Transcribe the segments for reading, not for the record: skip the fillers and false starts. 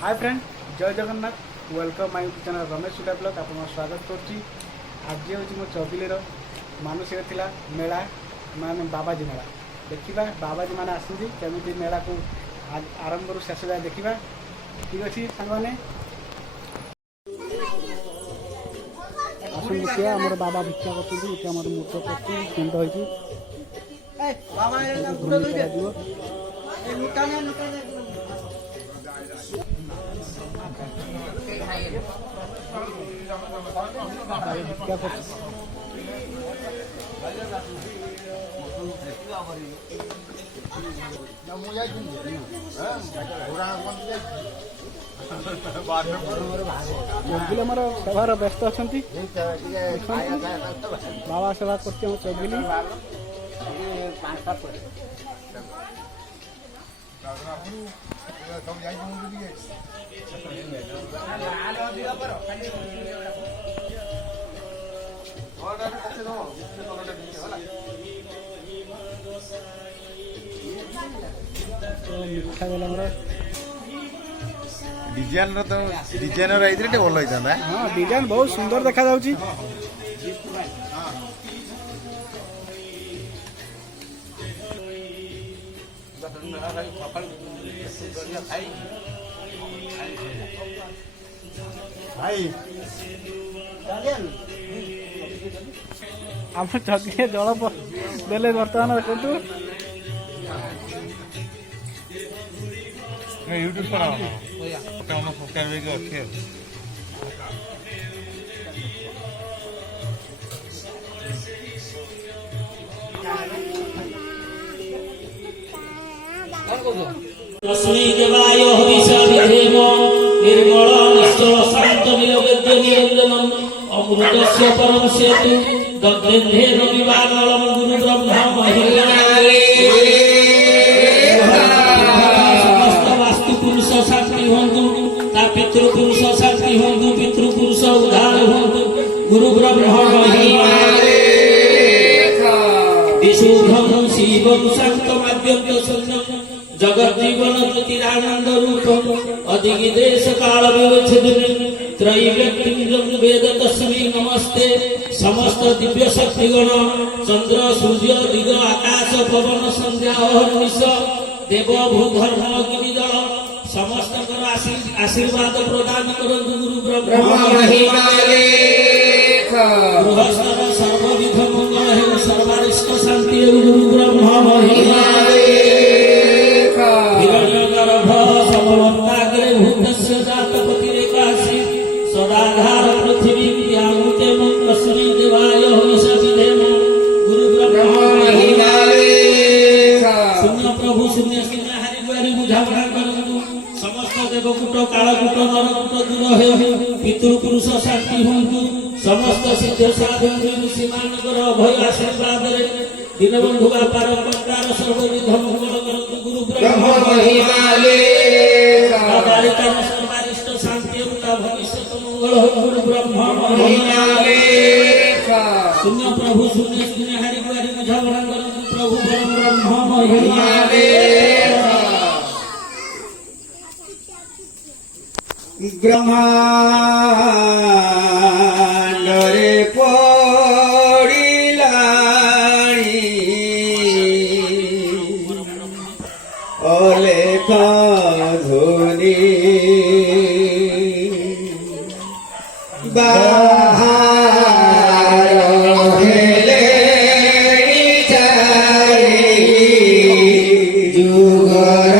Hi friend, जय Jagannath. Welcome my YouTube channel Ramesh Sudha blog. आप स्वागत करुच्ची। आज हूँ मो चौबिलीर मानसिक थिला मेला माने बाबाजी मेला। देखा बाबाजी मैंने आसती केमी मेला को आरंभ रू शेष जाए देखा। ठीक अच्छे सांगने आसन देखिए आम बाबा भिक्षा कर मूर्त पिंड हो मोर सेवार व्यस्त अच्छा बाबा सेवा कर चौबिली मिठा बेला डिजाइन तो डिजाइनर आइते भल होता। हाँ डिजाइन बहुत सुंदर देखा जाउची। भाई आम चकिए जल देले बर्तमान देखु यूट्यूब पर सब्सक्राइब अच्छे रश्मि देवाय हविषाभिधेम निर्मल निश्चल शांत नीलवेद्य निरंजनम अमृतस्य परम सेतु दग्धेन्द्रे रविवागलम गुरु ब्रह्मा महिमाले समस्त वास्तु पुरुष शांति होन्तु ता पितृ पुरुष शांति होन्तु पितृ पुरुष उद्धार होन्तु गुरु ब्रह्मा महिमाले विशुद्धं शिवं शांतमाद्यन्त शून्यं जगत जीवन ज्योतिरानंद रूप अधिक देश काल विवच्छेद त्रैव्यक्तिंजं वेद तस्मै नमस्ते समस्त दिव्य शक्तिगण चंद्र सूर्य दिग आकाश पवन संध्या अहर्निश देव भूधर्म गिरिजल समस्त आशीर्वाद प्रदान करंतु गुरु ब्रह्मा महिमाले गृहस्थ सर्वविध मंगल हेतु सर्वारिष्ट शांति गुरु ब्रह्मा महिमाले समवत्ताग्रे भूतस्य जातपतिरेकासि सदाधार पृथ्वी व्यामुते तस्मै देवाय हविषाभिधेम गुरु ब्रह्मा महिमाले शून्य प्रभु शून्य शून्य हरि गुहारि बुझाबुझा करन्तु समस्त देवकूट कालकूट नरकूट दूर हेउ पितृपुरुष शांति हुन्तु समस्त सिद्ध साधु ऋषिमानकर अभय आशीर्वाद दीनबंधु व्यापार कंकार सर्वविध मंगल करन्तु गुरु ब्रह्मा महिमाले कालिका सर्वारिष्ट शांति भविष्य मंगल गुरु ब्रह्मा महिमाले शून्य प्रभु शून्य शून्य हरि गुहारि बुझाबुझा करन्तु प्रभु ब्रह्मा महिमाले ब्रह्मांडरे अलेख ध्वनि बाहर हेले जुगर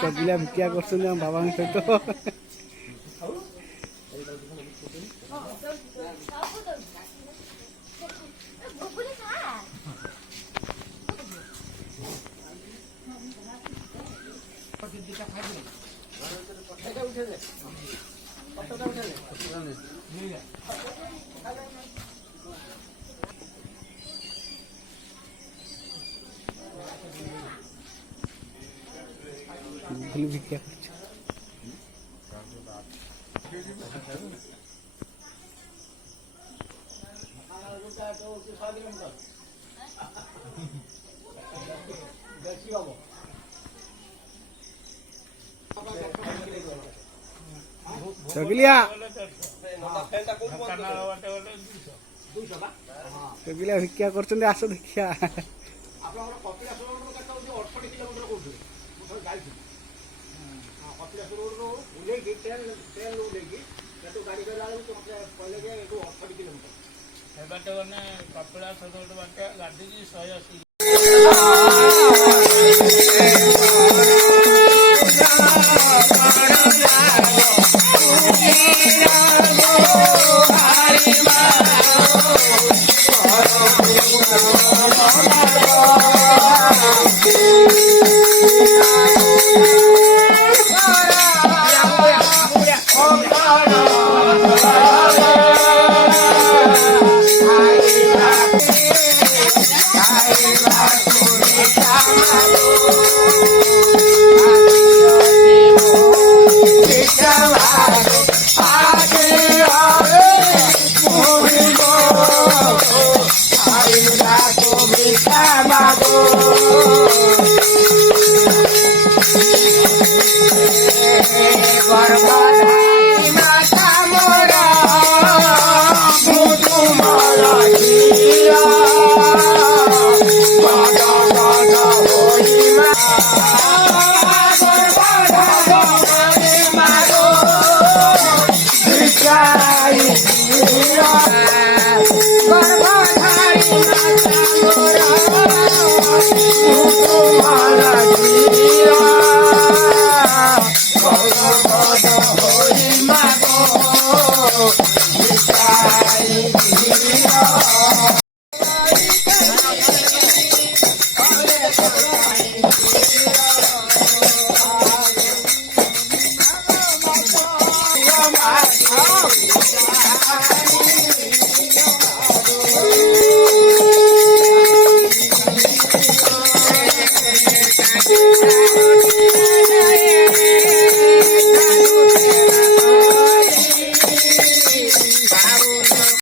ଚଗିଲା ଭିକ୍ଷା କରୁଛନ୍ତି ଆମ ବାବାଙ୍କ ସହିତ। ভিক্ষা করছে। চগিলিয়া চগিলিয়া ভিক্ষা କରୁଛନ୍ତି ଆସ ଦେଖିଆ। କପିଳାସ ବାଟ ଗାଧିକି 180